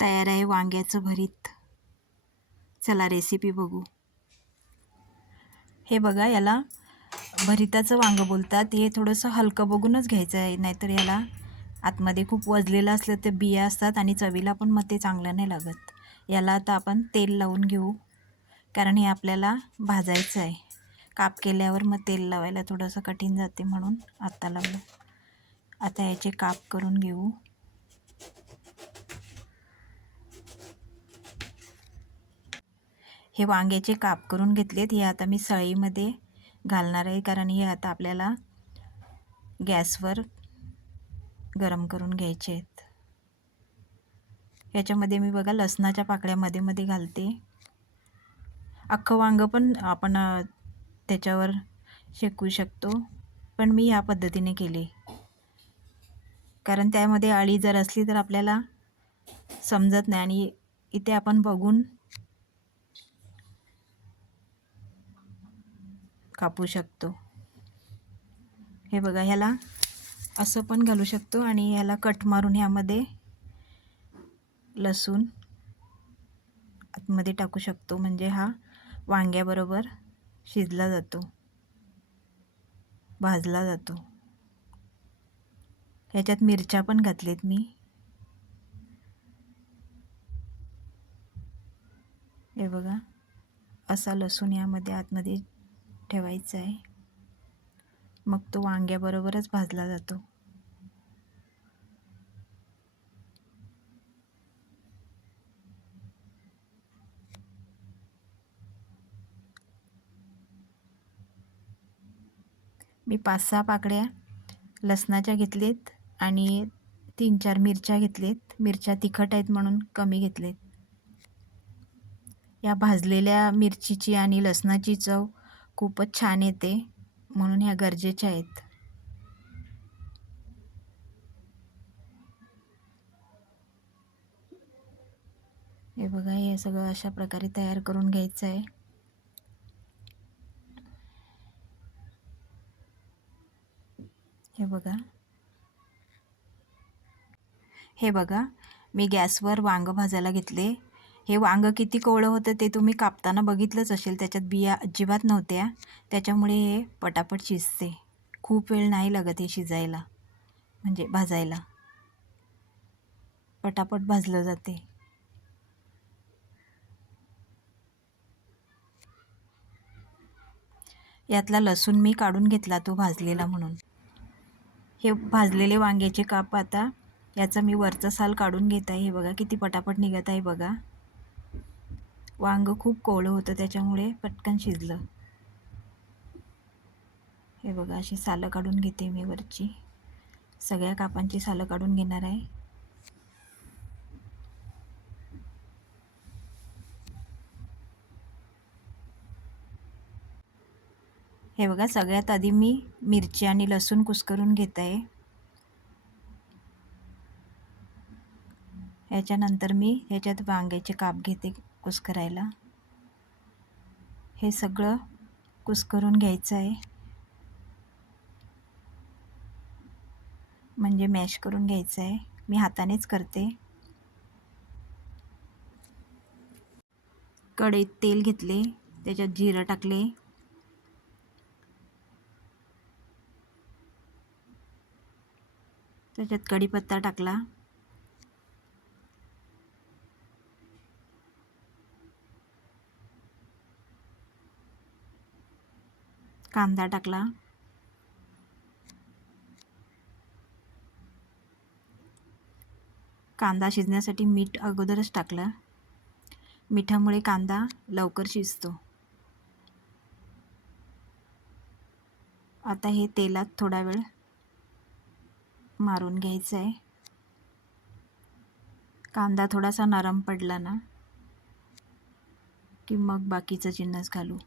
तयार आहे वांग्याचं भरीत. चला रेसिपी बघू. हे बघा, याला भरिताचं वांगं बोलतात. हे थोडंसं हलकं बघूनच घ्यायचं आहे, नाहीतर याला आतमध्ये खूप वजलेलं असलं तर बिया असतात आणि चवीला पण मग ते चांगलं नाही लागत. याला आता आपण तेल लावून घेऊ, कारण हे आपल्याला भाजायचं आहे. काप केल्यावर मग तेल लावायला थोडंसं कठीण जाते, म्हणून आत्ता लावलं. आता याचे काप करून घेऊ. हे वांग्याचे काप करून घेतलेत. हे आता मी सळीमध्ये घालणार आहे, कारण हे आता आपल्याला गॅसवर गरम करून घ्यायचे आहेत. याच्यामध्ये मी बघा लसणाच्या पाकळ्या मध्ये मध्ये घालते. अख्खं वांगं पण आपण त्याच्यावर शेकू शकतो, पण मी ह्या पद्धतीने केले, कारण त्यामध्ये अळी जर असली तर आपल्याला समजत नाही आणि इथे आपण बघून कापू शकतो. हे बघा, ह्याला असं पण घालू शकतो आणि ह्याला कट मारून ह्यामध्ये लसूण आतमध्ये टाकू शकतो, म्हणजे हा वांग्याबरोबर शिजला जातो, भाजला जातो. ह्याच्यात मिरच्या पण घातलेत मी. हे बघा, असा लसूण यामध्ये आतमध्ये ठेवायचा आहे, मग तो वांग्याबरोबरच भाजला जातो. मी 5-6 पाकळ्या लसणाच्या घेतलेत आणि 3-4 मिरच्या घेतलेत. मिरच्या तिखट आहेत म्हणून कमी घेतलेत. या भाजलेल्या मिरचीची आणि लसणाची चव खूपच छान येते, म्हणून ह्या गरजेच्या आहेत. हे बघा, हे सगळं अशा प्रकारे तयार करून घ्यायचं आहे. हे बघा, मी गॅसवर वांगं भाजायला घेतले. हे वांगं किती कोवळं होतं ते तुम्ही कापताना बघितलंच असेल. त्याच्यात बिया अजिबात नव्हत्या, त्याच्यामुळे हे पटापट शिजते. खूप वेळ नाही लागत हे शिजायला, म्हणजे भाजायला. पटापट भाजलं जाते. यातला लसूण मी काढून घेतला, तो भाजलेला म्हणून. हे भाजलेले वांग्याचे काप आता याचं मी वरचं साल काढून घेत आहे. हे बघा किती पटापट निघत आहे बघा. वांग खूप कोवळं होतं, त्याच्यामुळे पटकन शिजलं. हे बघा, अशी सालं काढून घेते मी वरची. सगळ्या कापांची सालं काढून घेणार आहे. हे बघा, सगळ्यात आधी मी मिरची आणि लसूण कुस्करून घेत आहे. ह्याच्यानंतर मी ह्याच्यात वांग्याचे काप घेते कुस्करायला. हे सगळं कुस्करून घ्यायचं आहे, म्हणजे मॅश करून घ्यायचं आहे. मी हातानेच करते. कढईत तेल घेतले, त्याच्यात जिरं टाकले, त्याच्यात कढीपत्ता टाकला, कांदा टाकला, कांदा शिजण्यासाठी मीठ अगोदरच टाकलं. मिठामुळे कांदा लवकर शिजतो. आता हे तेलात थोडा वेळ मारून घ्यायचं आहे. कांदा थोडासा नरम पडला ना की मग बाकीचं जिन्नस घालू.